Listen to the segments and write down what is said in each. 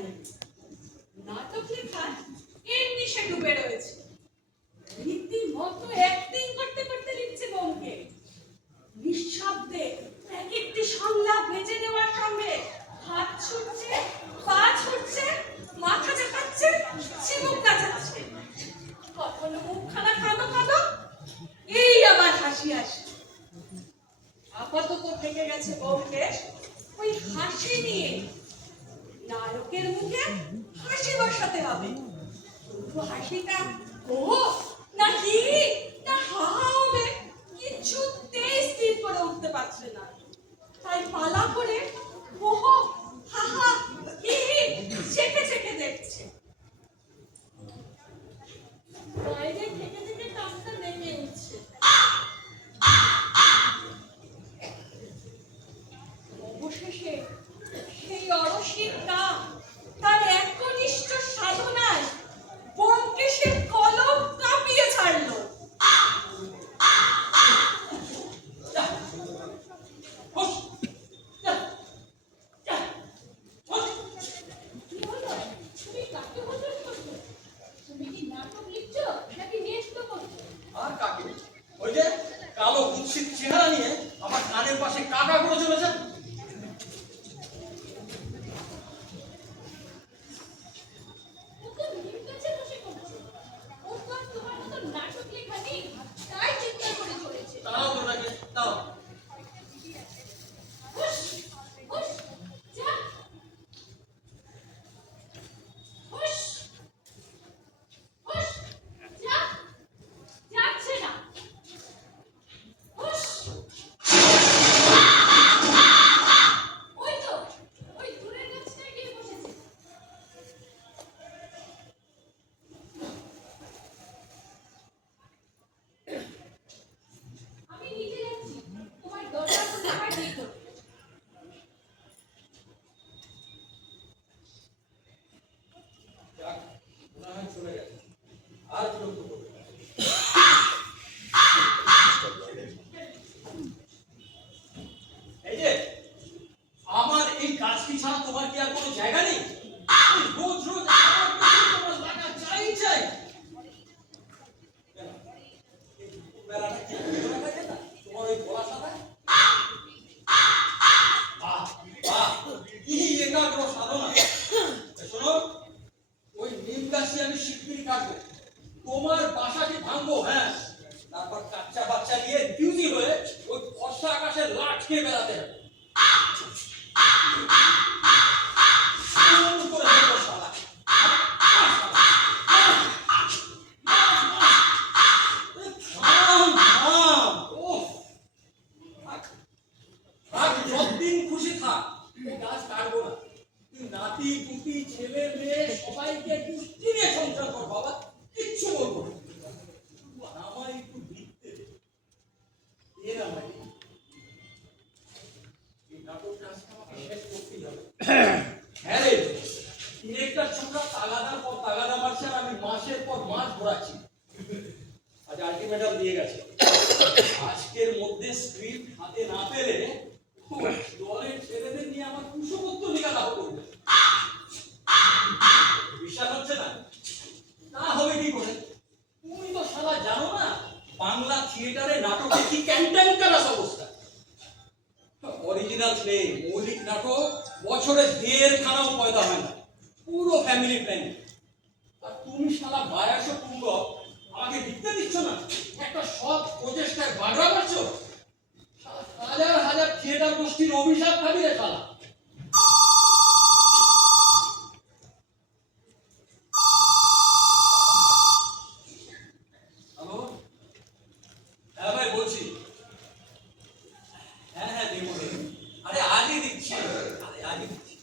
জানি নাটক লেখা এমনি সে ডুবে রয়েছে। রীতিমতো অ্যাক্টিং করতে করতে লিখছে বোমকে। নিঃশব্দে এক একটি সংলাপ ভেজে নেওয়ার সঙ্গে হাত ছুটছে, পা ছুটছে, মাথা চাপাচ্ছে, চিবুক নাচাচ্ছে। কখনো মুখখানা কাঁদো কাঁদো, এই আবার হাসি হাসি। আপাতত থেকে গেছে বোমকে ওই হাসি নিয়ে। নায়কের মুখে হাসি বসাতে হবে। কিন্তু হাসিটা ও না কি না হা হবে কিছুতেই স্থির করে উঠতে পারছে না। তাই পালা করে ওহ হা হা হি হি চেখে চেখে দেখছে। বাইরে থেকে থেকে কাজটা নেমে উঠছে। অবশেষে সেই অরসিক কাম তার একনিষ্ঠ সাধনায় বোমকে সে কলম কাঁপিয়ে ছাড়লো। কালো কুৎসিত চেহারা নিয়ে আমার কানের পাশে কাকা করে চলেছে। আমার এই কাজটি ছাড়া তোমার কি আর কোনো জায়গা নেই? রোজ রোজ তোমার লাগা চাই চাই। তোমার ওই গলা সাদা কি একাগ্র সাধনা। শোনো, ওই নিম গাছটি আমি শিগগিরই কাটবো, তোমার বাসাটি ভাঙবো। হ্যাঁ, তারপর কাচ্চা বাচ্চা নিয়ে ডিউটি হয়ে ওই ফর্সা আকাশে লাট খেয়ে বেড়াতে হবে। যতদিন খুশি থাক, গাছ কাটবো না। তুই নাতি পুতি ছেলে মেয়ে সবাইকে পুষ্টি নিয়ে সংসার কর বাবা, কিচ্ছু বলবো না। আমার একটু লিখতে এর আমার এই নাটকটা আমাকে শেষ করতেই হবে। হ্যাঁ রে, একটা ছোট তাগাদার পর তাগাদা মারছে আর আমি মাসের পর মাস ঘোরাচ্ছি। আজ আলটিমেটাম দিয়ে গেছে, আজকের মধ্যে স্ক্রিপ্ট হাতে না পেলে দলের ছেলেদের নিয়ে আমার কুশপত্র নিকাদাহ করবে। বিশ্বাস হচ্ছে না? না হবে কি করে? তুমি তো শালা জানো না বাংলা থিয়েটারে নাটকের কি ক্যান্টানকারাস অবস্থা। অরিজিনাল প্লে, মৌলিক নাটক বছরে 1.5 খানাও পয়দা হয় না, পুরো ফ্যামিলি প্ল্যানিং। আর তুমি শালা বায়াস পুঙ্গ আমাকে লিখতে দিচ্ছ না, একটা সৎ প্রচেষ্টায় বাধা মারছো। হাজার হাজার থিয়েটার গোষ্ঠীর অভিশাপ খাবি রে শালা। হ্যালো, হ্যাঁ ভাই বলছি। হ্যাঁ হ্যাঁ দেবো দেবো, আরে আজই দিচ্ছি, আরে আজই দিচ্ছি।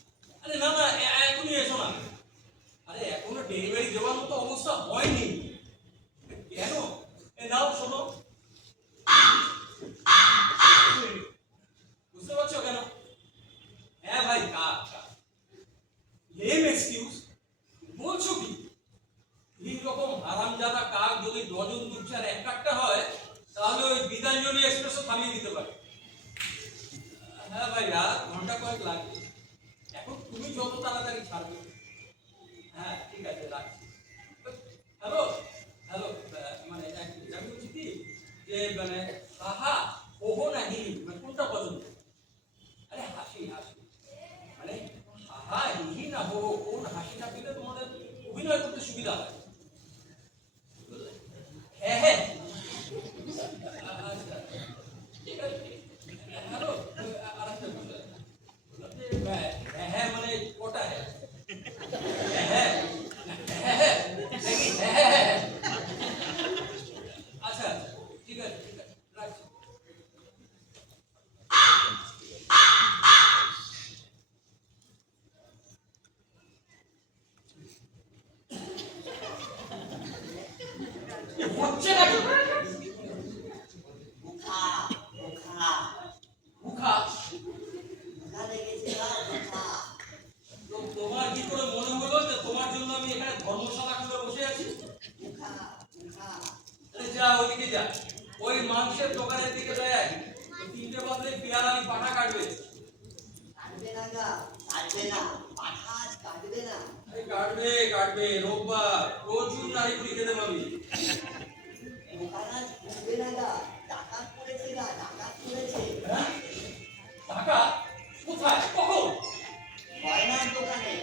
আরে না না এখনই এসো না। আরে এখনো ডেলিভারি দেওয়ার মতো অবস্থা হয়নি। কেন? নাও শোনো, বুঝতে পারছো কেন? হ্যাঁ ভাই, কাক লেম এক্সকিউজ বলছো কি? এই রকম হারামজাদা কাক যদি ডজন দুচ্ছে আর এক কাকটা হয়, তাহলে ওই বিদাঞ্জলি এক্সপ্রেসও থামিয়ে দিতে পারে। হ্যাঁ ভাই, আর ঘন্টা কয়েক লাগবে। এখন তুমি যত তাড়াতাড়ি ছাড়বে মানে হাহা ওহো না হিহি মানে কোনটা পছন্দ? আরে হাসি হাসি মানে হাহা হিহি না হো কোন হাসিটা দিলে তোমাদের অভিনয় করতে সুবিধা হয়? হ্যাঁ হ্যাঁ আচ্ছা ঠিক আছে। হ্যালো আরেকটা বিষয় হ্যাঁ হ্যাঁ মানে ওটা হ্যাঁ হ্যাঁ হ্যাঁ হ্যাঁ দেখি হ্যাঁ হ্যাঁ হ্যাঁ আচ্ছা আচ্ছা ঠিক আছে ঠিক আছে রাখছি। হচ্ছে নাকি মুখা মুখা মুখা? মুখা লেগেছে না মুখা। তোমার কি করে মনে হলো যে তোমার জন্য আমি এখানে ধর্মশালা করে বসে আছি? মুখা মুখা আরে যা ওইদিকে যা, ওই মাংসের দোকানের দিকে দেখ, তিনটে বদলে বিয়ারানি পাঠা কাটবে। কাটবে না গা, কাটবে না, পাঠা আজ কাটবে না। আরে কাটবে কাটবে, রোববার প্রচুর নারী পুরি খেতে পাবি। মুখা আজ কাটবে না গা, ডাকাত পড়েছে গা, ডাকাত পড়েছে। হ্যাঁ? টাকা কোথায় কখন? গয়নার দোকানে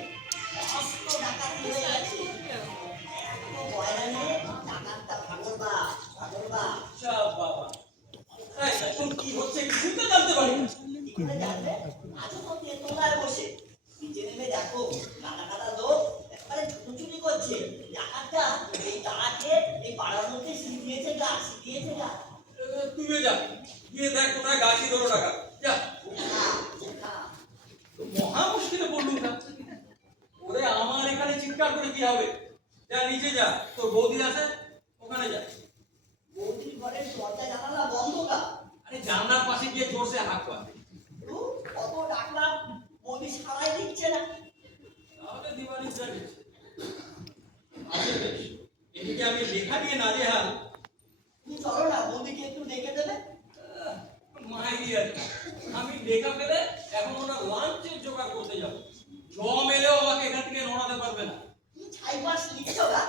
মস্ত ডাকাত হয়ে গেছে। এত গয়না নিয়ে ডাকাতটা ভাগরবা ভাগরবা। আচ্ছা বাবা, এই, এখন কি হচ্ছে কিছুই তো জানতে পারি না। কি করে জানবে? আজও তো তেতলায় বসে নিচে নেমে দেখো কাটা কাটা লোক একবারে ছুটোছুটি করছে। ডাকাতটা এই তারাকে এই পাড়ার মধ্যে শিখিয়েছে গা, শিখিয়েছে গা। তুইও যা, গিয়ে দেখ কোথায় গাছি ধরো টাকা। যা, মুখা মুখা মহা মুশকিলে পড়লুম না। ওরে আমার এখানে চিৎকার করে কি হবে? যা নিচে যা, তোর বৌদি আছে ওখানে যা। বৌদির ঘরের দরজা জানালা বন্ধ গা। আরে জানলার পাশে গিয়ে জোরসে হাঁক পা। কত ডাকলাম বৌদি সারাই দিচ্ছে না। তাহলে দিওয়ালি যাবে। আচ্ছা বেশ, এদিকে আমি লেখা নিয়ে নাজেহাল। তুমি চলো না বৌদিকে একটু ডেকে দেবে। মাইরি আর কি। আমি লেখা পেলে এখন ওনার লাঞ্চের জোগাড় করতে যাবো। জম এলেও আমাকে এখান থেকে নড়াতে পারবে না। কি ছাই পাশ লিখছ গা।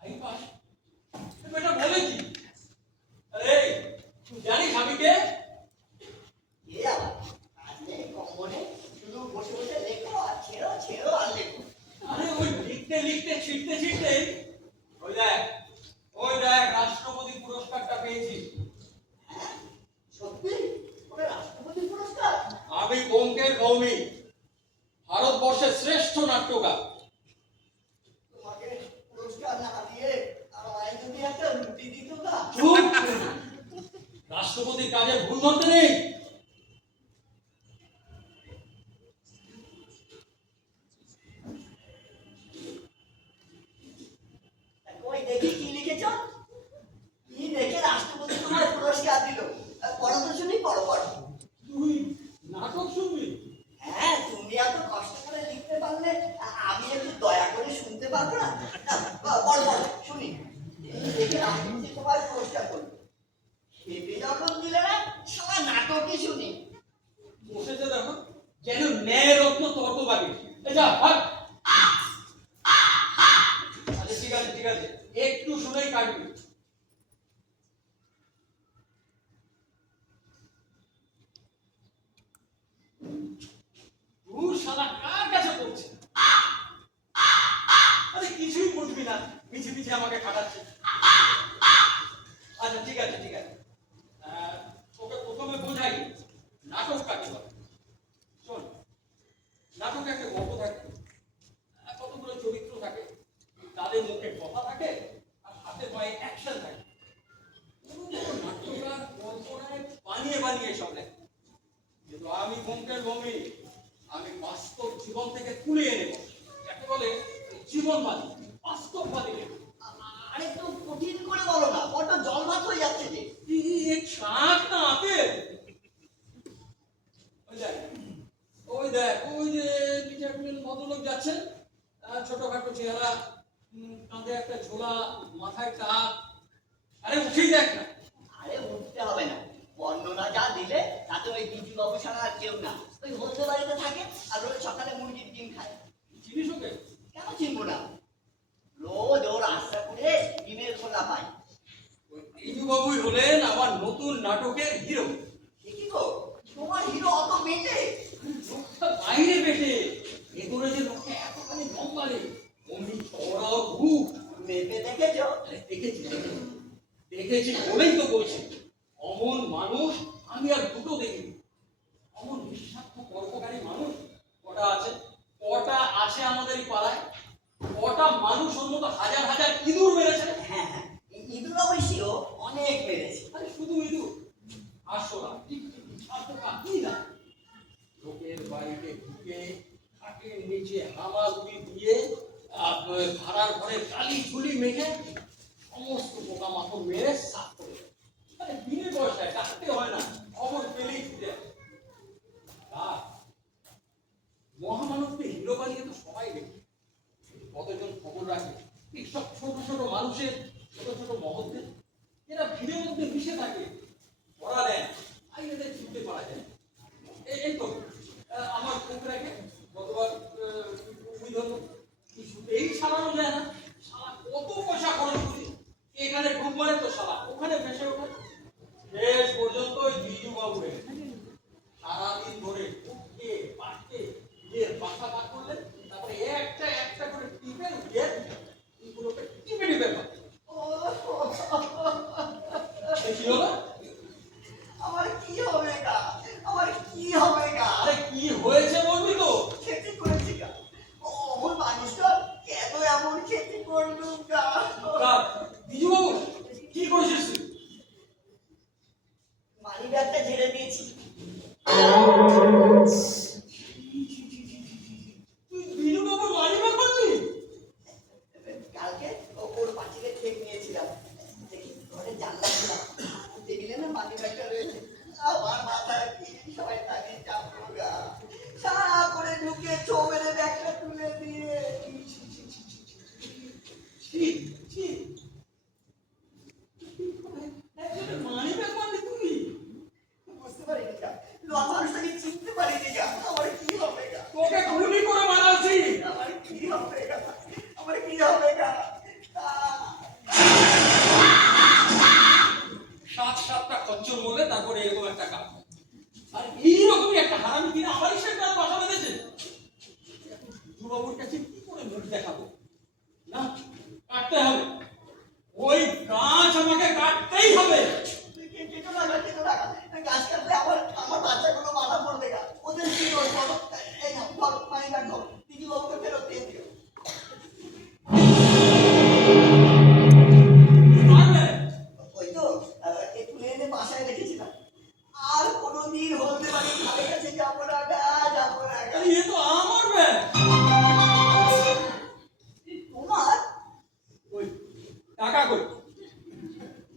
এই পাশ, এটা বলে কি? আরে তুই জানিস আমি কে? এ আবার কাজ নেই কম্বনে শুধু বসে বসে লেখো আর ছেড়ো ছেড়ো আর লেখো। আরে ওই লিখতে লিখতে ছিটতে ছিটতে ওই দেখ রাষ্ট্রপতি পুরস্কারটা পেয়েছি। হ্যাঁ সত্যি ওটা রাষ্ট্রপতি পুরস্কার। আমি ব্যোমকেশ ভৌমিক, ভারতবর্ষের শ্রেষ্ঠ নাট্যকার। তোমাকে পুরস্কার না দিয়ে আমায় যদি একটা রুটি দিত গা। চুপ! রাষ্ট্রপতির কাজে ভুল ধরতে নেই। ওই দেখি কি লিখেছ? কি দেখে রাষ্ট্রপতি তোমায় পুরস্কার দিল? পড়ো তো শুনি, পড়ো পড়ো। তুই নাটক শুনবি? হ্যাঁ তুমি এত কষ্ট করে লিখতে পারলে আমি একটু দয়া করে শুনতে পারবো না? বড় বড় শুনি। এই দেখে রাষ্ট্রপতি তোমায় পুরস্কার করলো। খেতে যখন দিলে না সবাই নাটকই শুনি। বসেছে দেখো, যেন ন্যায় রত্ন তর্কবাদী। যা ভাগ। আচ্ছা ঠিক আছে ঠিক আছে, একটু শুনেই কাটবি। তুই শালা কার কাছে পড়ছে? আরে কিছুই বুঝবি না, পিছে পিছে আমাকে খাটাচ্ছে। আচ্ছা ঠিক আছে ঠিক আছে, তোকে প্রথমে বোঝাই নাটক কাকে বলে। শোন, নাটকে একটা গল্প থাকে, কতগুলো চরিত্র থাকে, তাদের মুখে কথা থাকে আর হাতে পায়ে অ্যাকশন থাকে। নাট্যকার কল্পনায় বানিয়ে বানিয়ে সব লেখে, কিন্তু আমি ব্যোমকেশ ভৌমিক, আমি বাস্তব জীবন থেকে তুলে এনে যাকে বলে জীবনবাদী, বাস্তববাদী লেখক। আরে একটু কঠিন করে বলো না, বড্ড জল ভাত হয়ে যাচ্ছে যে। एक शाख ना आते ওই দেখ ওই যে নিচে একজন ভদ্রলোক যাচ্ছেন, ছোটখাটো চেহারা, কাঁধে একটা ঝোলা, মাথায় টাক। আরে উঠেই দেখ না। আরে উঠতে হবে না, বর্ণনা যা দিলে তাতে ওই বিজু বাবু ছাড়া আর কেউ না। ওই হলদে বাড়িতে থাকে আর রোজ সকালে মুরগির ডিম খায়। চিনিস ওকে? কেন চিনবো না? রোজ ওর আশা করে ডিমের খোলা পাই। এই যে বিজু বাবুই হলেন আমার নতুন নাটকের হিরো। সে কি গো, তোমার হিরো অত মেটে? লোকটা বাইরে বেটে, ভেতরে যে লোকটা এতখানি লম্বা রে, অমনি চওড়া ও রূপ। মেপে দেখেছো? আরে দেখেছি দেখেছি বলেই তো বলছি, অমন মানুষ আমি আর দুটো দেখিনি। অমন নিঃস্বার্থ পরোপকারী মানুষ কটা আছে আমাদের এই পাড়ায়? কটা মানুষ ওর মতো হাজার হাজার ইঁদুর মেরেছে? হ্যাঁ হ্যাঁ, ইঁদুর অবশ্যই অনেক মেরেছে। আরে শুধু ইঁদুর, আসোরা, টিকটিকি, ছাপোকা, কি না? লোকের বাড়িতে ঢুকে খাটের নিচে হামাগুড়ি দিয়ে ভাড়ার ঘরে কালি ঝুলি মেখে সমস্ত পোকামাকড় মেরে সাফ করে দেয়। আরে বিনে পয়সায় ডাকতে হয় না, খবর পেলেই ছুটে আসে। আর মহামানবকে হিরো বানিয়ে তো সবাই দেখে, কতজন খবর রাখে এই সব ছোট ছোট মানুষের, ছোট ছোট মহৎদের। এরা ভিড়ের মধ্যে মিশে থাকে, পড়া দেয়, আর এদের ছুটে পারা যায়। এই তো আমার কুকুরাকে গতবার এই সারানো যায় না, শালা কত পয়সা খরচ করি, এখানে ডুব মারে তো শালা ওখানে ভেসে ওঠে। শেষ পর্যন্ত ওই বিজু বাবু সারাদিন ধরে উঠকে পাঠকে নিজের বাসা বার করলেন, তারপরে একটা একটা করে টিপে উঠিয়ে এইগুলোকে টিপে টিপে ছিল না। আমার কি হবে গা, আমার কি হবে গা? আরে কি হয়েছে বলবি তো? খেতে করেছি গা। অমন মানুষটা কেন এমন খেতে করলুম গা? বিজু বাবু কি করেছিস তুই? মানি ব্যাগটা ঝেড়ে দিয়েছি। তুই বিজু বাবুর মানি ব্যাগ করলি? কালকে ওর পাঁচিলে ঠেক নিয়েছিলাম, দেখি ঘরে জানলা ছিলাম, টেবিলে না মানি ব্যাগটা রয়েছে। আমার মাথায় কি শয়তানি চাপলো গা, সারা করে ঢুকে ছো মেরে ব্যাগটা তুলে দিয়ে। মানি ব্যাগ মারলি তুই? বুঝতে পারিনি গা, মানুষটাকে চিনতে পারিনি গা। আমার কি হবে গা, তোকে গুলি করে মারাছি। আমার কি হবে গা, আমার কি হবে গা? সাতটা খচ্চর বললে তারপরে এরকম একটা কাজ। আর এইরকমই একটা হারামি কিনা আমার ইসের দ্বারা বাসা বেঁধেছে। বাবুর কাছে কি করে মুখ দেখাবো? না, কাটতে হবে, ওই গাছ আমাকে কাটতেই হবে। কেটো লাগা, গাছ কাটলে আমার বাচ্চাগুলো মারা পড়বে গা। ওদের কি করবো? এই নাও ধরো, মানি ব্যাগ ধরো, দিদি বাবুকে ফেরত দিয়ে দিও। ওই তো একটু এনে বাসায় রেখেছিলাম, আর কোনোদিন হলদে বাড়ির ধারে কাছে যাবো না গা, যাবো না গা। এ তো আমার ব্যাগ। তোমার ওই টাকা কই?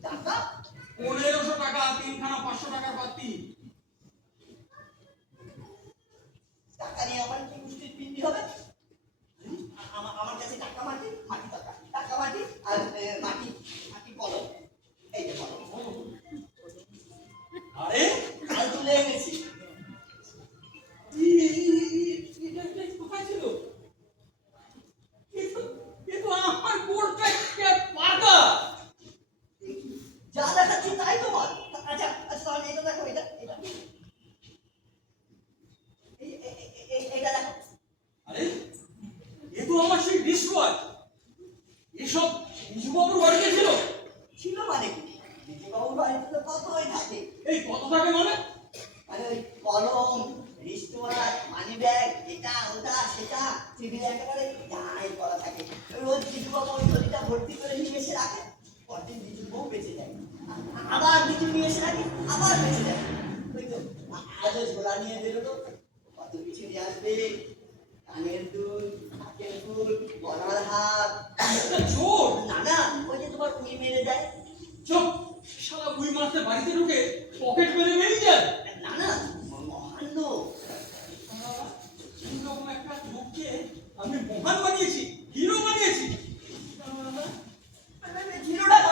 টাকা? 1500 টাকা, 3খানা 500 টাকার বাতি। টাকা নিয়ে আমার কি মুষ্টির পিন্ডি হবে? আমার কাছে টাকা মাটি, মাটি টাকা, টাকা মাটি আর মাটি মাটি কলম। এই যে কলম, আরে কাল তুলে এনেছি। এটা কোথায় ছিল? এ তো আমার বোর্ডটা পাকা। যা দেখাচ্ছি তাই তোমার। আচ্ছা আচ্ছা, তাহলে এটা দেখো, এটা এটা এটা দেখো। আরে এ তো আমার সেই রিস্টওয়াচ। এসব বিজুবাবুর বাড়িতে ছিল? ছিল মানে কি, দিদিবাবুর বাড়িতে তো কতই থাকে। এই কত থাকে মানে? মানে ওই কলম, রিস্টওয়াচ, মানি ব্যাগ, এটা ওটা সেটা, টেবিলে একেবারে যাই করা থাকে। রোজ দিদিবাবু ওই থলিটা ভর্তি করে নিয়ে এসে রাখে, পরদিন দিদিবাবু বেঁচে যায়, আবার দিদি নিয়ে এসে রাখে, আবার বেঁচে যায়। ওই তো আজও ঝোলা নিয়ে বেরোলো, কত কিছু নিয়ে আসবে, কানের দুল, হাতের ফুল, গলার হাত। একটা চোর। না না, ওই যে তোমার উই মেরে দেয়। চুপ, শালা বুই মারতে বাড়িতে ঢুকে পকেট মেরে বেরিয়ে যায়। না না, মহান লোক। এরকম একটা লোককে আমি মহান বানিয়েছি, হিরো বানিয়েছি।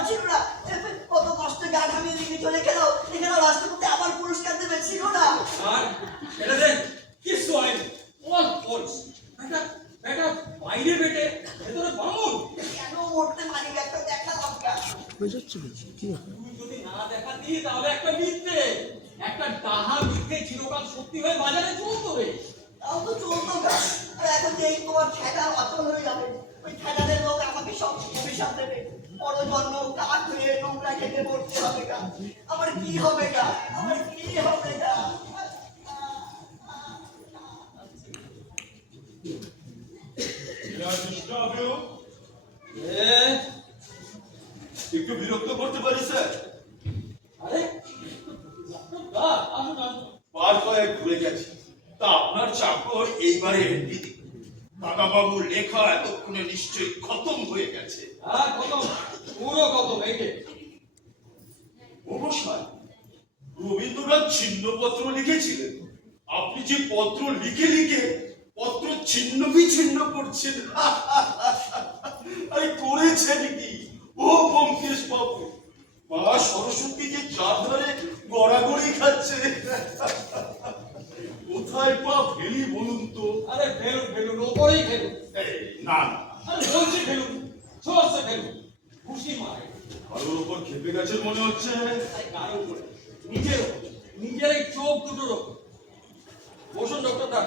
ছিল না, কত কষ্ট গা ঘামিয়ে দিকে চলে গেল, এখানে রাষ্ট্রপতি আবার পুরস্কার দেবে, ছিল না। আর এটা দেখ কিছু হয়নি, অল ফলস। বেটা বাইরে বেটে ভেতরে বামুন। কেন মরতে মানি একটা দেখা দরকার। তুই যদি দিয়ে তাহলে একটা মিথ্যে, একটা ডাহা মিথ্যে চিরকাল সত্যি হয়ে বাজারে চলতো রে। তাও তো চলতো না। আর এখন যে এই তোমার ঠেকা অচল হয়ে যাবে, ওই ঠেকাদের লোক আমাকে সব অভিশাপ দেবে। বড় জন্ম কাঠ হয়ে নোংরা খেতে পড়তে হবে গা। আমার কি হবে গা? আমার কি হবে গা? একটু বিরক্ত করতে পারি স্যার? আরে আসুন আসুন। বার কয়েক ঘুরে গেছি, তা আপনার চাকর এইবারে এমডি। দাদাবাবুর লেখা এতক্ষণে নিশ্চয়ই খতম হয়ে গেছে। হ্যাঁ কত, পুরো কত ভেঙে। অবশ্যই রবীন্দ্রনাথ ছিন্নপত্র লিখেছিলেন, আপনি যে পত্র লিখে লিখে পত্র ছিন্ন বিচ্ছিন্ন করছেন। আরে করেছেন কি ও ব্যোমকেশ বাবু? মা সরস্বতীকে চার ধারে গড়াগড়ি খাচ্ছে। কোথায় পা ফেলি বলুন তো? আরে ফেলুন ফেলুন, ওপরেই ফেলুন। এই, না না, আরে বলছি ফেলুন, জোরসে ফেলুন, খুশি মারে। কারোর ওপর খেপে গেছেন মনে হচ্ছে। তাই কারো উপরে, নিজের ওপর, নিজের এই চোখ দুটোর ওপর। বসুন ডক্টর দা,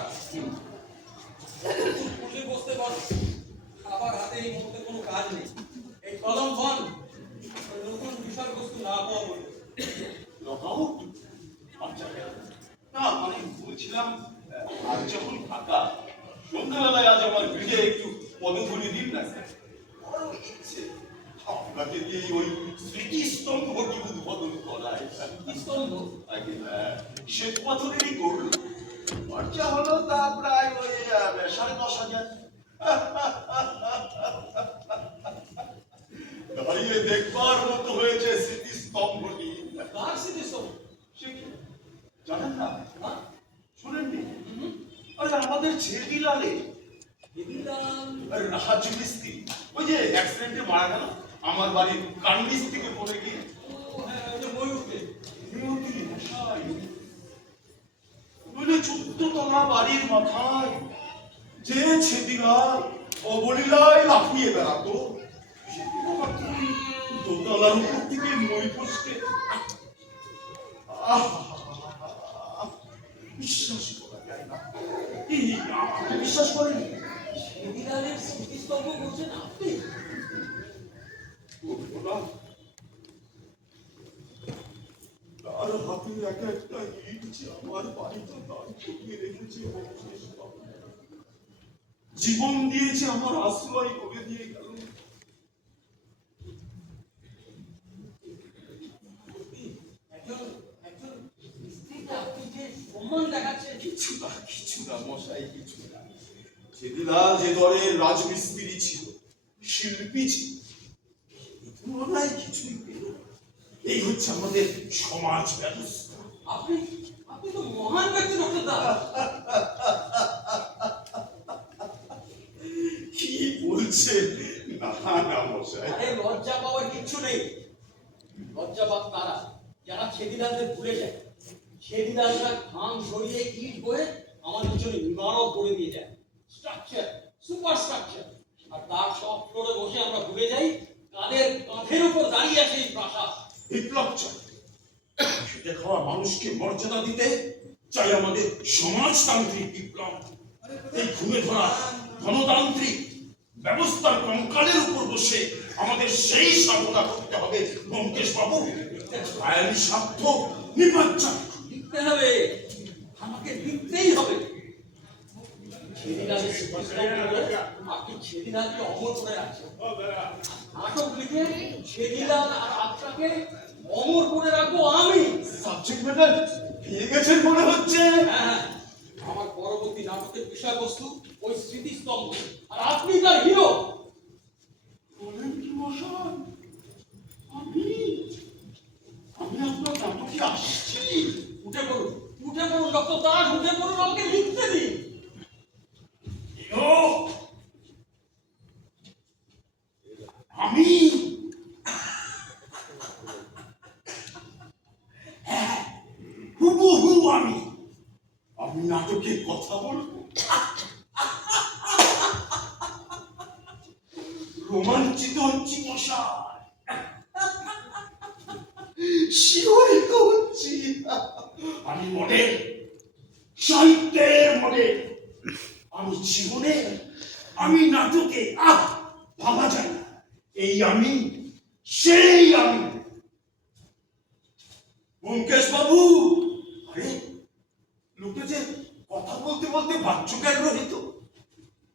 খুশি বসতে পারো। খাবার হাতে এই মুহূর্তে কোনো কাজ নেই। এই কলম বন, নতুন বিষয়বস্তু না পাওয়া বলে। লকআউট? আচ্ছা, না মানে বলছিলাম, আজ যখন ফাঁকা, সন্ধ্যাবেলায় আজ আমার গৃহে একটু পদধূলি দিন না স্যার। বড় ইচ্ছে আপনাকে দিয়ে ওই স্মৃতিস্তম্ভটি উদ্বোধন করায়। স্তম্ভ? আগে শ্বেত পাথরেরই করল, খরচা হলো তা প্রায় ওই 10,500। দাঁড়িয়ে দেখবার মতো হয়েছে স্মৃতিস্তম্ভটি। কার স্মৃতিস্তম্ভ? সে কি জানেন না? হ্যাঁ? শুনেননি? আরে আমাদের ছেদিলালে দিদিলাল? রাজমিস্ত্রি, ওই যে অ্যাক্সিডেন্টে মারা গেল, আমার বাড়ির কান্ডিস থেকে পড়ে গিয়ে। ও হ্যাঁ, ওই যে ময়ূরকে। নইলে 14 তলা বাড়ির মাথায় যে ছেদিলাল অবলীলায় লাফিয়ে বেড়াতো, দোতলার উপর থেকে মই পড়তে বিশ্বাস করা যায় না। এই আপনি বিশ্বাস করেন? দিদিলালের স্মৃতিস্তম্ভ বলছেন আপনি? তার হাতে এক একটা ইট যে আমার বাড়িতে দাঁড় করিয়ে রেখেছে ব্যোমকেশ বাবু। জীবন দিয়েছে আমার আশ্রয় করে দিয়ে গেল। একজন একজন স্ত্রীকে আপনি যে সম্মান দেখাচ্ছেন। কিছু না মশাই, কিছু না। ছেদিলাল যে দলের রাজমিস্ত্রি ছিল, শিল্পী ছিল, তুলনায় কিছুই পেল না। এই হচ্ছে আমাদের সমাজ ব্যবস্থা। আপনি আপনি তো মহান ব্যক্তি ডক্টর দা। কি বলছে? না না মশাই, আরে লজ্জা পাওয়ার কিচ্ছু নেই। লজ্জা পাক তারা যারা ছেদিলালদের ভুলে যায়। ছেদিলালরা ঘাম ঝরিয়ে ইট বয়ে আমার পিছনে ইমারত করে দিয়ে যায়, স্ট্রাকচার, সুপার স্ট্রাকচার। আর তার সব ফ্লোরে বসে আমরা ভুলে যাই কাদের কাঁধের উপর দাঁড়িয়ে আছে এই প্রাসাদ। বিপ্লব চাই, খেটে খাওয়া মানুষকে মর্যাদা দিতে চাই আমাদের সমাজতান্ত্রিক বিপ্লব। এই ঘুরে ধরা গণতান্ত্রিক ব্যবস্থার কঙ্কালের উপর বসে আমাদের সেই সাধনা করতে হবে ব্যোমকেশ বাবু। আইনি স্বার্থ নির্বাচন লিখতে হবে, আমাকে লিখতেই হবে। ছেদিলালের স্মৃতিস্তম্ভ আপনি ছেদিলালকে অমর করে রাখছেন। নাটক লিখে ছেদিলাল আর আত্মাকে অমর করে রাখবো আমি। সাবজেক্ট ম্যাটার পেয়ে গেছেন মনে হচ্ছে। হ্যাঁ, আমার পরবর্তী নাটকের বিষয়বস্তু ওই স্মৃতিস্তম্ভ, আর আপনি তার হিরো। বলেন কি মশাই? আমি আমি আপনার নাটকে আসছি। উঠে পড়ুন, উঠে পড়ুন ডক্টর দাস, উঠে পড়ুন, আমাকে লিখতে দিন। হিরো আমি? হ্যাঁ, হুবহু আমি। আমি নাটকে কথা বলবো, রোমাঞ্চিত হচ্ছি মশাই। শিহরিত হচ্ছি। আমি মডেল, সাহিত্যের মডেল। আমি জীবনে, আমি নাটকে, ভাবা যায় না। এই আমি, সেই আমি। ব্যোমকেশ বাবু, আরে লোকে যে কথা বলতে বলতে বাচ্চুকের রহিত।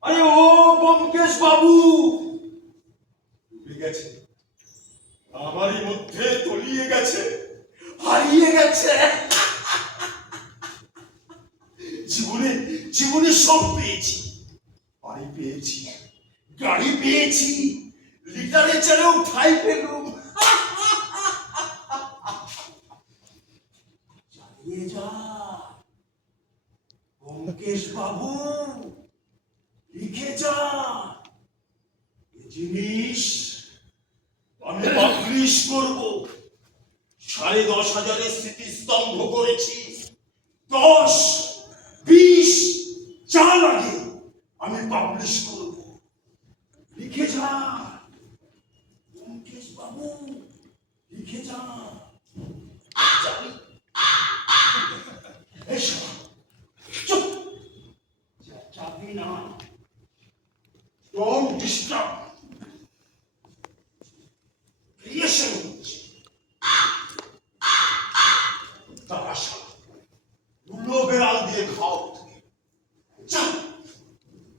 আরে ও ব্যোমকেশ বাবু, ডুবে গেছে, আমারই মধ্যে তলিয়ে গেছে, হারিয়ে গেছে। জীবনে জীবনে সব পেয়েছি, বাড়ি পেয়েছি, গাড়ি পেয়েছি, লিটারেচারেও ঠাঁই পেলুম। চালিয়ে যা ব্যোমকেশ বাবু, লিখে যা। এ জিনিস আমি পাবলিশ করব। 10,500 স্মৃতিস্তম্ভ করেছি। 10, 20 যা লাগে আমি পাবলিশ করব। লিখে যা ব্যোমকেশ বাবু, লিখে যা। যাবি? এসো, চুপ, যাবি না। Don't disturb. Creation হচ্ছে। তামাশা, উল্লো বেড়াল দিয়ে খাও তুমি। যা,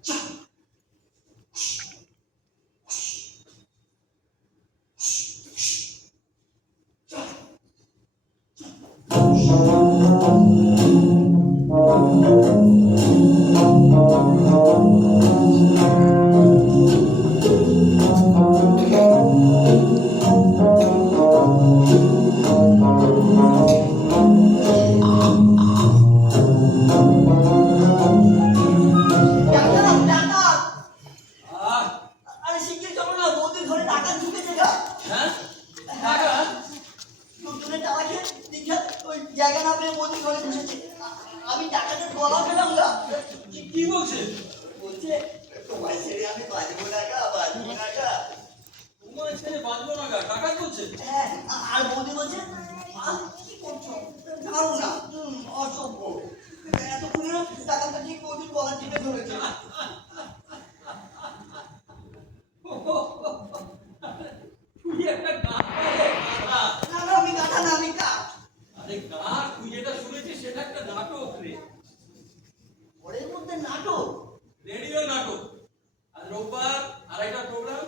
যা। যা, ডাকাত, ডাকাত! আহ, আরে শিগগির চলো না, বৌদির ঘরে ডাকাত ঢুকেছে গা। হ্যাঁ টাকা লোকজনের টাকা খেয়ে দীক্ষা ওই জায়গা না পেয়ে বৌদির ঘরে বসেছে। আমি ডাকাতের গলা পেলাম গা। কি বলছে? বলছে তোমায় ছেড়ে আমি বাঁচবো না গা, বাঁচবো না গা। তোমার ছেলে বাঁচবো না গা, টাকা বলছে। হ্যাঁ, আর বৌদি বলছে কি করছো, ছাড়ো না, অসভ্য। এতক্ষণে ডাকাতটা ঠিক বৌদির গলা টিপে ধরেছে। তুই একটা গান গাইলে, গাধা। না না, আমি গাধা না, আমি গা। আরে গান, তুই যেটা শুনেছিস সেটা একটা নাটক রে, ঘরের মধ্যে নাটক। রেডিও নাটক। আর রোববার আড়াইটা প্রোগ্রাম,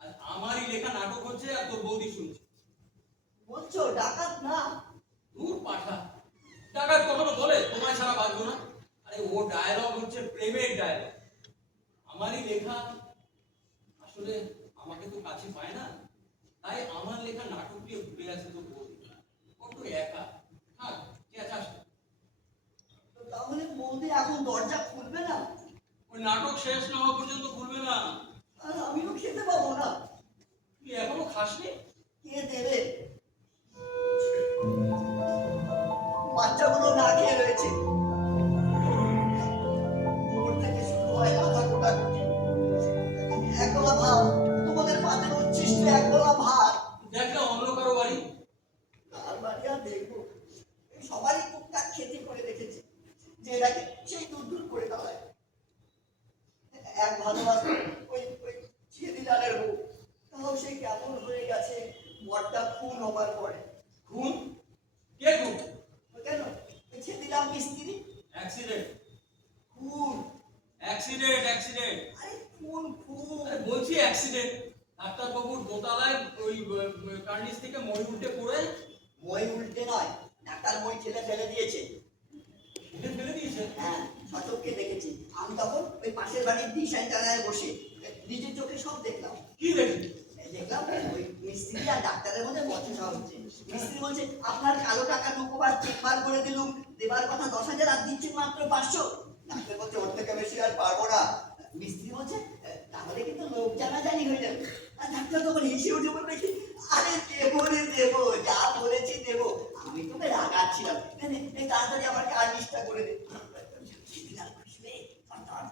আর আমারই লেখা নাটক হচ্ছে, আর তোর বৌদি শুনছে। বলছো ডাকাত না? দূর পাঠা, ডাকাত কখনো বলে তোমায় ছাড়া বাঁচবো না? আরে ও ডায়লগ হচ্ছে প্রেমের ডায়লগ, আমারই লেখা। আসলে আমাকে তো কাছে পায় না, তাই আমার লেখা নাটক দিয়ে ঘুরে আসে তো বৌদি। কত একা, থাক চেঁচাস না। তাহলে বৌদি এখন দরজা খুলবে না? ওই নাটক শেষ না হওয়া পর্যন্ত খুলবে না। আর আমিও খেতে পাবো না। তুই এখনো খাসনি? কে দেবে? বাচ্চাগুলো না খেয়ে রয়েছে। দুপুর থেকে শুরু হয় আধা কোটাকুটি। একবেলা ভাত, তোমাদের পাতের উচ্ছিষ্ট একবেলা ভাত। দেখ না অন্য কারো বাড়ি। তার বাড়ি আর দেখবো, সবারই টুকটাক খেতে করে রেখেছে, যে দেখে সেই দূর দূর করে দাঁড়ায়। এক ভালোবাসা ওই ওই ছেদিলালের বউ, তাও সে কেমন হয়ে গেছে বরটা খুন হবার পরে। খুন? কে খুন? কেন? ওই ছেদিলাল মিস্ত্রি অ্যাক্সিডেন্ট, খুন। Accident, accident. আরে খুন খুন। আরে বলছি অ্যাক্সিডেন্ট। ডাক্তারবাবুর দোতলায় ওই কার্নিস থেকে মই উল্টে পড়ে মই উল্টে নয়, ডাক্তার মই ছেলে ফেলে দিয়েছে। ঠেলে ফেলে দিয়েছে। হ্যাঁ, সচক্ষে দেখেছি। আমি তখন ওই পাশের বাড়ির ডিসাইন জানায় বসে নিজের চোখে সব দেখলাম। কি দেখলি? দেখলাম ওই মিস্ত্রি আর ডাক্তারের মধ্যে বচসা হচ্ছে। মিস্ত্রি বলছে আপনার কালো টাকা ঢুকোবার চেকবার করে দিলুম, দেবার কথা 10,000 আর দিচ্ছেন মাত্র 500। ডাক্তার বলছে ওর থেকে বেশি আর পারবো না। মিস্ত্রি বলছে তাহলে কিন্তু লোক জানাজানি হয়ে যাবে। আর ডাক্তার তখন হেসে উঠে বলবে কি, আরে দেবো রে দেবো, যা বলেছি দেবো। আমি তোকে রাগাচ্ছিলাম, তাড়াতাড়ি আমার কার্নিশটা করে দে।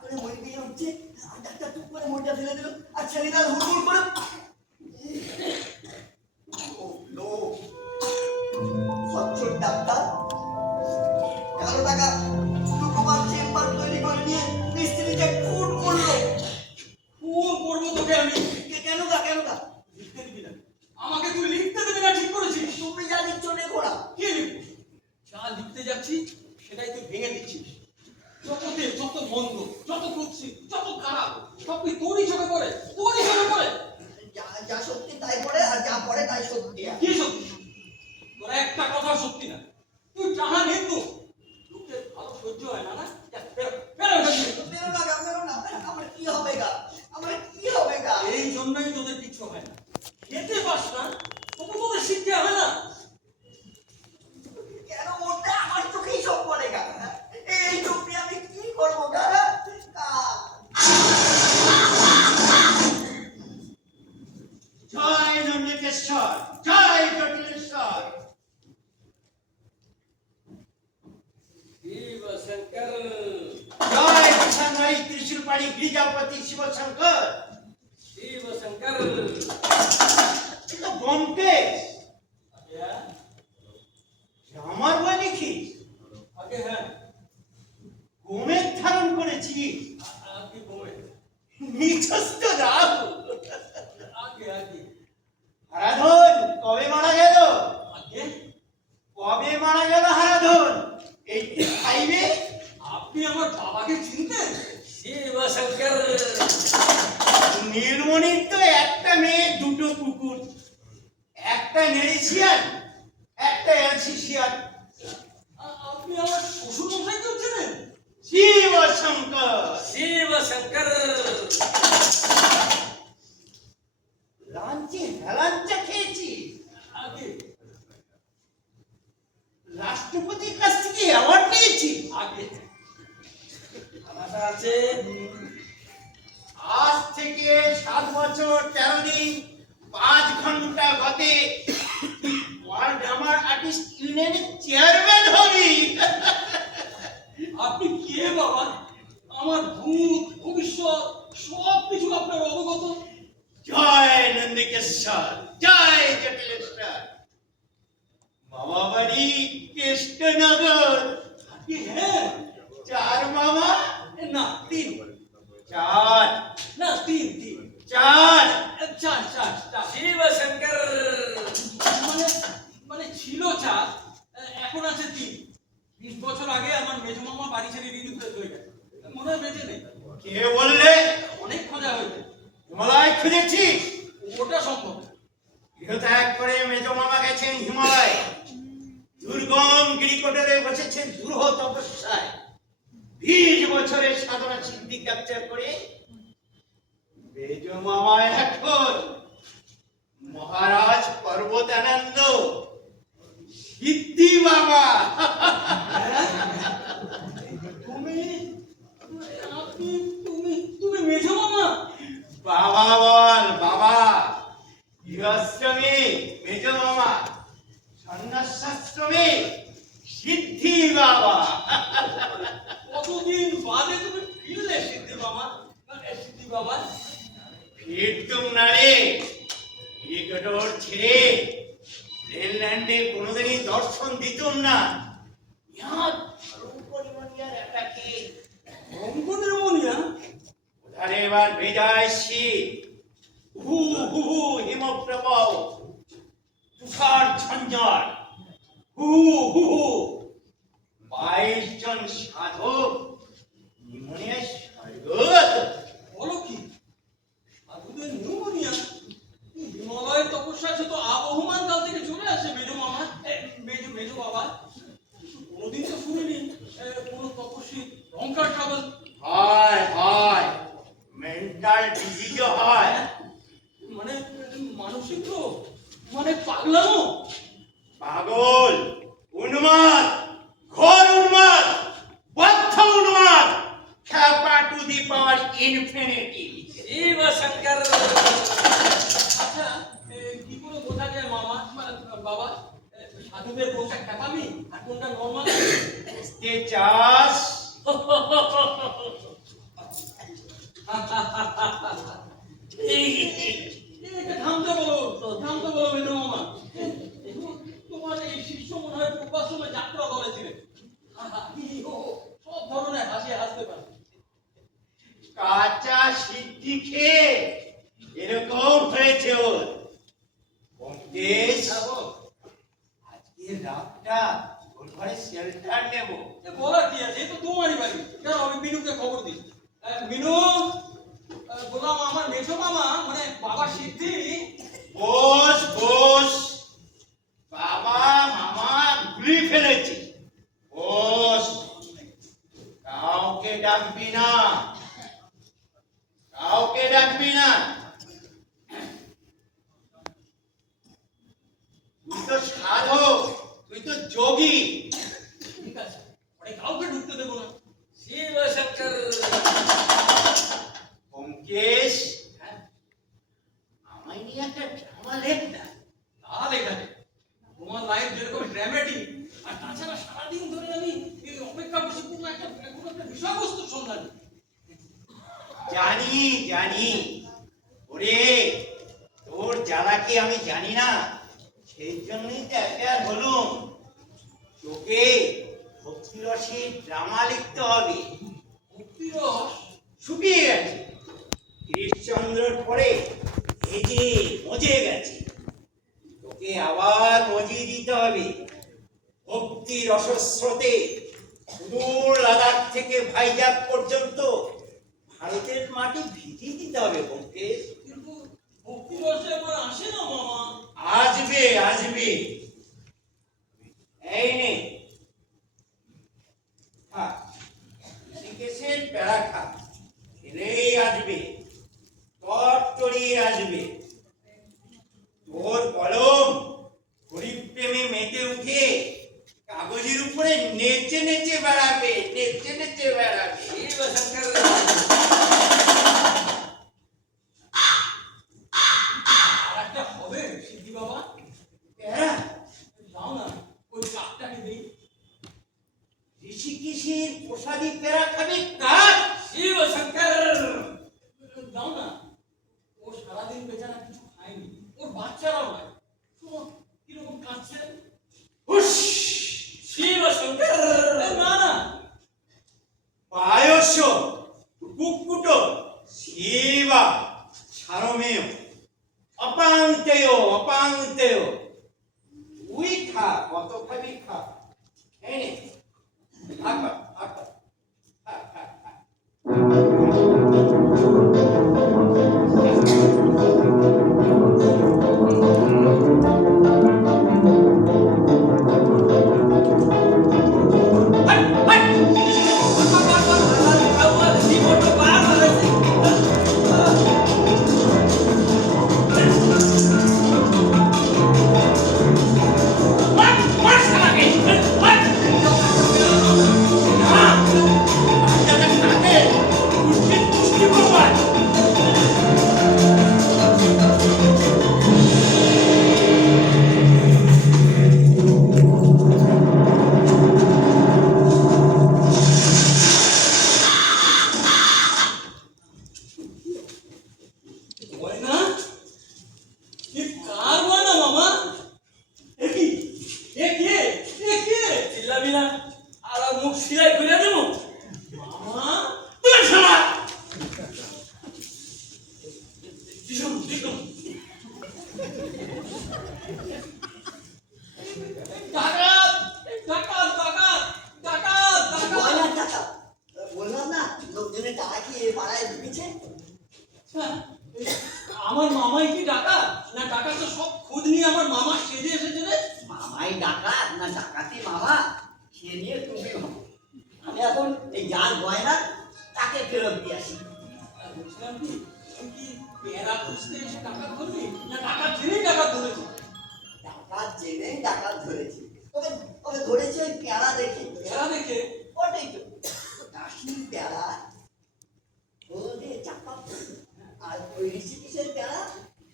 করে মই দিয়ে উঠছে, আর ডাক্তার চুপ করে মইটা ফেলে দিল, আর ছেলেটার হুড়মুড় করে মন্দ, যত কুৎসিত, যত খারাপ, সব কি তোরই চোখে পড়ে? তোরই চোখে পড়ে? যা যা সত্যি তাই পড়ে, আর যা পড়ে তাই সত্যি। কি সত্যি? তোর একটা কথা সত্যি না। তুই জাহান হিন্দু, লোকের ভালো সহ্য হয় না, না? যা, বেরো, বেরো এখান থেকে। বেরো না গা, বেরো না। আমার কি হবে গা? আমার কি হবে গা? এই জন্যই তোদের কিচ্ছু হয় না। খেতে পাস না, তবু তোদের শিখতে হয় না। কেন ওটা আমার চোখেই সব পড়ে গা? এই চোখ দিয়ে আমি কি করবো গা? জয় নন্দিকেশ্বর, জয় জটিলেশ্বর। শিব শঙ্কর, জয় কিষানমারি ত্রিশূলপাণি গিরিজাপতি শিবশঙ্কর। শিব শঙ্কর। কিন্তু ব্যোমকেশ, আজ্ঞা, আমার বই দেখিস আগে হ্যাঁ, গোমের ধারণ করেছি, আগে বলে, নিচস্থ রাহু। আগে আগে হারাধন কবে মারা গেল? আগে। কবে মারা গেল হারাধন? 85-এ? আপনি আমার বাবাকে চিনতেন? শিব শঙ্কর। নীলমণির তো একটা মেয়ে, দুটো কুকুর, একটা নেড়েছিয়ান, একটা অ্যালসিসিয়ান। আপনি আমার শ্বশুর মশাইকেও চেনেন? শিব শঙ্কর। শিব শঙ্কর। লাঞ্চে হেলাঞ্চা খেয়েছি, আগে রাষ্ট্রপতির কাছ থেকে অ্যাওয়ার্ড নিয়েছি। আগে আমার আছে। আজ থেকে 7 বছর 13 দিন 5 ঘন্টা গতে ওয়ার্ল্ড ড্রামার আর্টিস্ট ইউনিয়নের চেয়ারম্যান হবি। আপনি কে বাবা? আমার ভূত ভবিষ্যৎ সব কিছু আপনার অবগত। জয় নন্দিকেশ্বর, জয় জটিলেশ্বর। বাবা বাড়ি কৃষ্ণনগর। আগে হ্যাঁ, 4 মামা, না 3, 4 না 3 3, 4 4 4 4। শিব শঙ্কর। মানে মানে ছিল 4, এখন আছে 3। 20 বছর আগে আমার মেজো মামা বাড়ি ছেড়ে রিলিজ হয়ে গেছে, মনে হয় বেঁচে নেই। কে বললে? অনেক খোঁজা হয়েছে, হিমালয় খুঁজেছিস? ওটা সম্ভব। গৃহত্যাগ করে মেজ মামা গেছেন হিমালয়, দুর্গম গিরিকোটরে বসেছেন দুরূহ তপস্যায়। 20 বছরের সাধনা সিদ্ধি ক্যাপচার করে মেজ মামা এখন মহারাজ পর্বতানন্দ সিদ্ধি বাবা। তুমি আপনি তুমি তুমি মেজো মামা? বাবা বল বাবা। গৃহশ্রমে মেজ মামা, সন্ন্যাসাশ্রমে সিদ্ধি বাবা। কতদিন বাদে তুমি ফিরলে সিদ্ধি মামা? সিদ্ধি বাবা ফিরতুম না রে, গিরিকোটর ছেড়ে রেলল্যান্ডে কোনোদিনই দর্শন দিতুম না। ইহা রূপরিমণিয়ার একাকে অঙ্কনের মনিয়া। ওধারে এবার বেজায় শীত, হু হু হু হিমপ্রবাহ, তুষার ঝঞ্ঝাট, হু হু হু 22 জন সাধক নিউমোনিয়ায় স্বর্গত। বলো কি, সাধুদের নিউমোনিয়া? হিমালয়ের তপস্যা সে তো আবহমান কাল থেকে চলে আসে মেজো মামা, মেজো মেজো বাবা। কোনোদিন তো শুনিনি কোনো তপস্বী লঙ্কার ট্রাভেল। হয় হয়, মেন্টাল ডিজিজও হয়। মানে মানসিক রোগ, মানে পাগলামো। পাগল, উন্মাদ, ঘোর উন্মাদ, বদ্ধ উন্মাদ, খ্যাপা to the power infinity. Shiv Shankar. আচ্ছা, কি করে বোঝা যায় মামা বাবা সাধুদের কোনটা খ্যাপামি আর কোনটা নর্মাল? বুঝতে চাস? এটা থামতে বলো মেজো মামা। তোমার এই শিষ্য মনে হয় পূর্বাশ্রমে যাত্রা করেছিলেন। সব ধরনের হাসি হাসতে পারে। কাঁচা সিদ্ধি খেয়ে এরকম হয়েছে ওর। ব্যোমকেশ, আজকের রাতটা ওর ঘরে শেল্টার নেব। বলার কি আছে, এ তো তোমারই বাড়ি। কেন আমি বিনুকে খবর দিই। ডাকবি না, কাউকে ডাকবি না। তুই তো সাধক, তুই তো যোগী। ঠিক আছে, পরে কাউকে ঢুকতে দেবো না। শিব শঙ্কর। ব্যোমকেশ, হ্যাঁ, আমায় নিয়ে একটা ড্রামা লেখ না। তা দেখাবে। তোমার লাইফ যেরকম ড্রামাটিক, আর তাছাড়া সারাদিন ধরে আমি এই অপেক্ষা করছি কোনো একটা বিষয়বস্তুর সন্ধানে। জানি জানি, ওরে তোর জ্বালাকে আমি জানি না, সেই জন্যই তো একবার বলুন, তোকে ভক্তিরসের ড্রামা লিখতে হবে। ভক্তিরস শুকিয়ে গেছে, হরিশ্চন্দ্রর পরে ভেজে মজে গেছে, তোকে আবার মজিয়ে দিতে হবে। ভক্তি রসস্রোতে সুদূর লাদাখ থেকে ভাইজাগ পর্যন্ত ভারতের মাটি ভিজিয়ে দিতে হবে ব্যোমকেশ। কিন্তু ভক্তিরসে আমার আসে না মামা। আসবে আসবে, এই নে খা, ঋষিকেশের প্যারা খা, খেলেই আসবে, তরতরিয়ে আসবে। তোর কলম হরিপ্রেমে মেতে উঠে কাগজের উপরে নেচে নেচে বেড়াবে, নেচে নেচে বেড়াবে। শিব শঙ্কর। আর একটা হবে সিদ্ধি বাবা, প্যারা দাও না ওই কাকটাকে দিই। ঋষিকেশের প্রসাদী প্যারা খাবে কাক? শিব শঙ্কর। দাও না, ও সারাদিন বেচারা কিছু খায়নি, ওর বাচ্চারাও নাই। শোনো কিরকম কাঁদছে। হুস, শিব শঙ্কর। এ, না না, পায়স কুকুটো শিবা সারমেয় অপাঙ্কেয় অপাঙ্কেয়। তুই খা, কত খাবি খা, এই নে, খা খা খা খা, খা খা খা। হাট, হাট। জীবনটা পার হয়েছে। মার, মার শালাকে, মার। না, বাচ্চাটা কাকে কুষ্টি কুষ্টি করবার। গয়না? এ কার গয়না মামা? এ কি? এ কে? এ কে? চিল্লাবি না, আর ওর মুখ সিলাই করে দেবো। মামা? তুই শালা, ভীষণ ভীষণ। ডাকাত! ডাকাত! ডাকাত! ডাকাত! ডাকাত! গয়নার টাকা বললাম না, লোকজনের টাকা কি এ পাড়ায় ঢুকেছে। আচ্ছা, আমার মামাই কি ডাকাত? না ডাকাত তো সব খোঁজ নিয়ে আমার মামা সেজে এসেছে রে। মামাই ডাকাত না ডাকাতি মামা, সে নিয়ে তুমি ভাবো। আমি এখন এই যার গয়না তাকে ফেরত দিয়ে আসি। আর বলছিলাম কি, তুই কি পেয়ারা খুঁজতে এসে ডাকাত ধরবি? না ডাকাত জেনেই ডাকাত ধরেছে? ডাকাত জেনেই ডাকাত ধরেছি, তবে তবে ধরেছি ওই পেয়ারা দেখে। পেয়ারা দেখে? ওটাই তো কাশির পেয়ারা, হলদে চাপা ফুল, আর ওই ঋষিকেশের পেয়ারা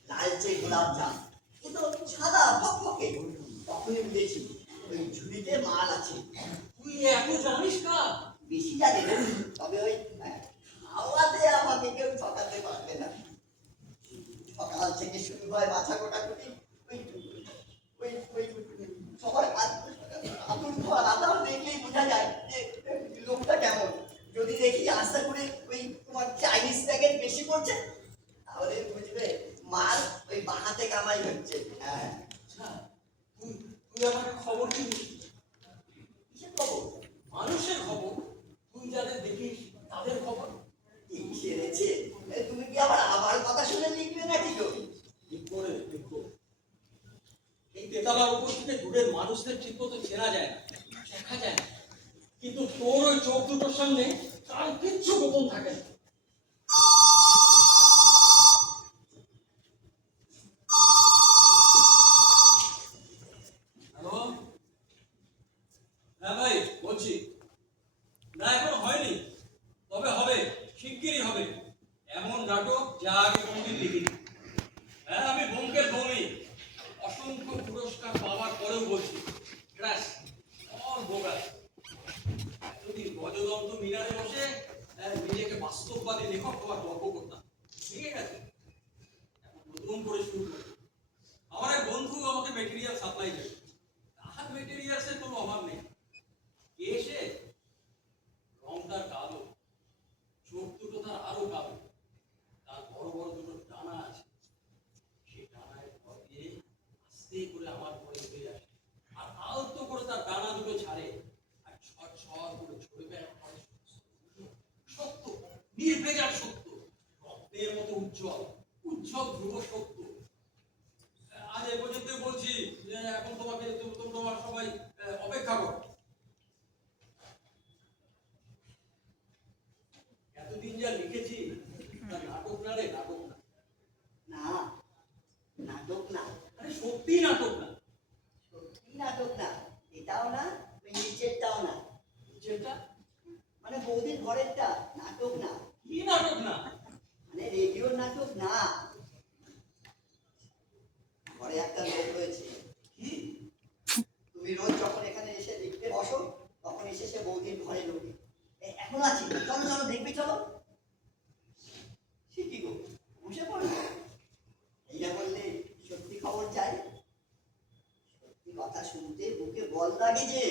লালচে গোলাপ জাম, কিন্তু সাদা ফকফকে। তখনই বুঝেছি ওই ঝুড়িতে মাল আছে। তুই এত জানিস কার? বেশি জানি না, তবে ওই হাওয়াতে আমাকে কেউ ঠকাতে পারবে না। সকাল থেকে শুরু হয় বাছা কোটাকুটি, ওই ওই ওই সবার আতুর ধোয়া আদার দেখলেই বোঝা যায় যে লোকটা কেমন। যদি দেখি আস্তে করে ওই তোমার চাইনিজ প্যাকেট বেশি পড়ছে, তাহলে বুঝবে মাল ওই বাহাতে কামাই হচ্ছে। হ্যাঁ, আচ্ছা, তুই আমাকে খবর দিবি। কিসের খবর? মানুষের খবর, তুই যাদের দেখিস তাদের খবর। কি সেরেছে? তুমি কি আবার আমার কথা শুনে লিখবে নাকি গো? ঠিক করে দেখো, এই তেতলার উপর থেকে দূরের মানুষদের ঠিক মতো চেনা যায় না, দেখা যায় না, কিন্তু তোর ওই চোখ দুটোর সামনে কাল কিচ্ছু গোপন থাকে না। হ্যালো, হ্যাঁ ভাই বলছি। না এখন হয়নি, তবে হবে, শিগগিরই হবে। এমন নাটক যা আগে কোনোদিন লিখিনি। হ্যাঁ আমি ব্যোমকেশ ভৌমিক, অসংখ্য পুরস্কার পাওয়ার পরেও বলছি ক্র্যাশ, অল বোগাস। এতদিন গজদন্ত মিনারে বসে নিজেকে বাস্তববাদী লেখক হওয়ার গর্ব করতাম, ঠিক আছে? এখন নতুন করে শুরু করি। আমার এক বন্ধু আমাকে মেটেরিয়াল সাপ্লাই দেবে, তাহার মেটেরিয়ালসের কোনো অভাব নেই। কে সে? রং তার কালো, চোখ দুটো তার আরো কালো, তার বড় বড় দুটো ডানা আছে, সেই ডানায় ভর দিয়ে আস্তে করে আমার ঘরে উঠে আসে, আর আলতো করে তার ডানা দুটো ছাড়ে, আর ছট ছট করে ঝরে বেড় পড়ে। সত্য, নির্ভেজাল সত্য, রক্তের মতো উজ্জ্বল, উজ্জ্বল ধ্রুব সত্য। আজ এ পর্যন্ত বলছি যে এখন তোমাকে তোমার সবাই অপেক্ষা করো। এতদিন যা লিখেছি তা নাটক না রে, নাটক না। না, নাটক না, আরে সত্যি নাটক না। সত্যি নাটক না, এটাও না, ওই নিচেরটাও না, যেটা মানে বৌদির ঘরেরটা নাটক না, কি নাটক না? মানে রেডিওর নাটক না। ঘরে একটা লোক রয়েছে, কি? তুমি রোজ যখন এখানে এসে লিখতে বসো তখন এসে সে বৌদির ঘরে ঢোকে। এখন আছি, চলো চলো দেখবে চলো। সে কি গো, বসে পড়লো। এইটা বললে সত্যি খবর চাই, সত্যি কথা শুনতে বুকে বল লাগে যে।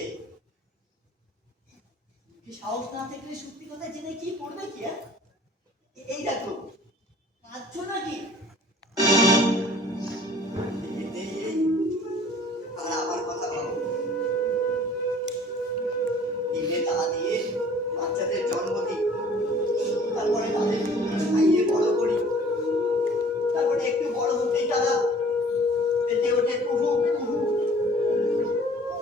কি সাহস না থাকলে সত্যি কথা জেনে কি করবে কি? এই দেখো, কাঁদছো নাকি? আর আমার কথা ভাবো, দিনে টাকা দিয়ে বাচ্চাদের জন্ম দিই, তারপরে তাদের খাইয়ে বড় করি, তারপরে একটু বড় হতেই তারা পেটে ওঠে কুহু কুহু,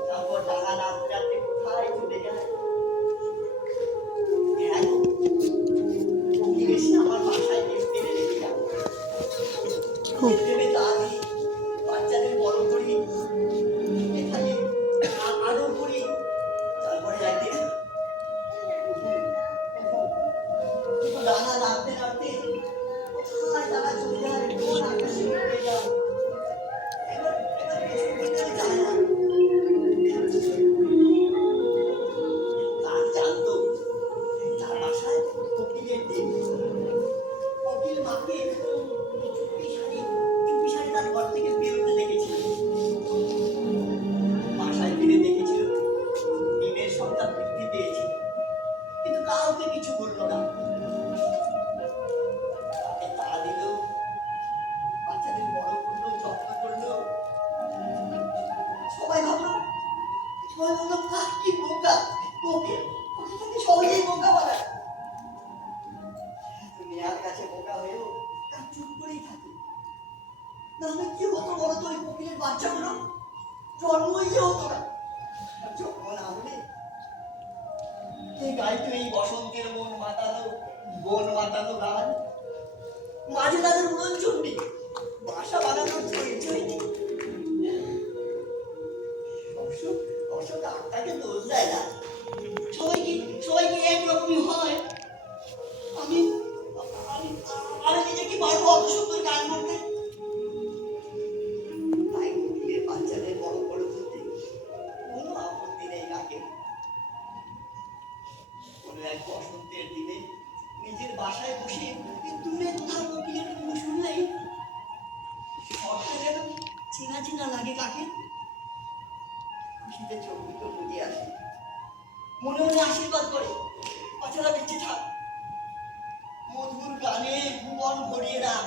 তারপর টাকা রাত্রে রাত্রে কোথায় চলে যায়। হ্যাঁ গো, কোকিল এসে আমার বাসায় ফেলে রেখে যাবো, ভেবে তা দিই, বাচ্চাদের বড় করি, এখানে আদর করি, তারপরে একদিন ডানা নাড়তে নাড়তে কোথায় তারা চলে যায়, কোন আকাশে উড়ে যায়। এবার এবার পেছন ফিরে যায় না। কাক জানতো তার বাসায় কোকিলের ডিম। কোকিল মাকে চুপি সারি তার ঘর থেকে বেরোতে দেখেছিল। বাসায় ফিরে দেখেছিল ডিমের সংখ্যা বৃদ্ধি পেয়েছে, কিন্তু কাউকে কিছু বললো না। তাকে তাড়া দিল, বাচ্চাদের বড় করলো, যত্ন করলো। সবাই ভাবলো কাক কি বোকা, কোকিল কোকিলকে সহজেই বোকা বানায়। মেয়ার কাছে বোকা হয়েও কাক চুপ করেই থাকে। নাহলে কি হতো বলো তো, ওই কোকিলের বাচ্চাগুলো জন্মই যে হতো না। জন্ম না হলে কে গাইতো এই বসন্তের বন মাতানো গান, মাঝে তাদের উড়ন চণ্ডী, বাসা বানানোর চই নেই। অবশ্য ডাক্তারকে দোষ দেয় না, সবাই কি একরকমই হয়। আমি আমি আমি নিজে কি পারবো অত সুন্দর গান করতে? তাই কোকিলের বাচ্চাদের বড় বড় করতে কোনো আপত্তি নেই কাকে। কোনো এক বসন্তের দিনে নিজের বাসায় বসে দূরে কোথাও কোকিলের কুহু শুনলেই সবটা যেন চেনা চেনা লাগে কাকে। খুশিতে চোখ দুটো বুঝে আসে, মনে মনে আশীর্বাদ করে বাচ্চারা বেঁচে থাক, মধুর গানে ভুবন ভরিয়ে রাখ।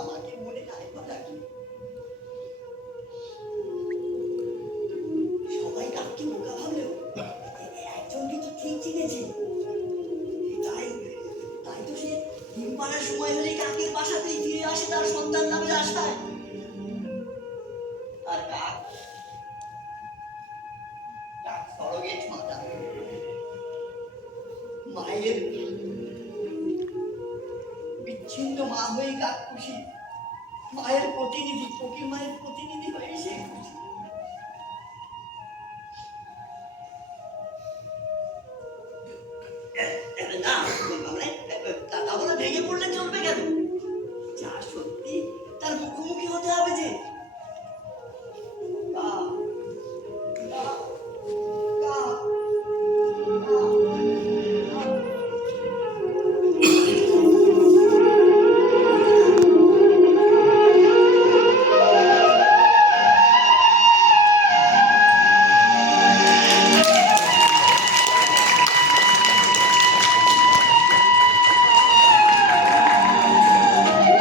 আমাকে মনে নাই কথা কি, সবাই কাককে বোকা ভাবলেও একজনকে তো ঠিক চিনেছে। তাই তাই তো সে ডিম পাড়ার সময় হলে কাকের বাসাতেই ফিরে আসে তার সন্তান নামের আশায়। আর কাক সরগেট মাতা, মায়ের বিচ্ছিন্ন মা হয়ে কাক খুশি, মায়ের প্রতিনিধি, ফকির মায়ের প্রতিনিধি হয়ে সে খুশি। না মানে তা বলে ভেঙে পড়লে চলবে কেন?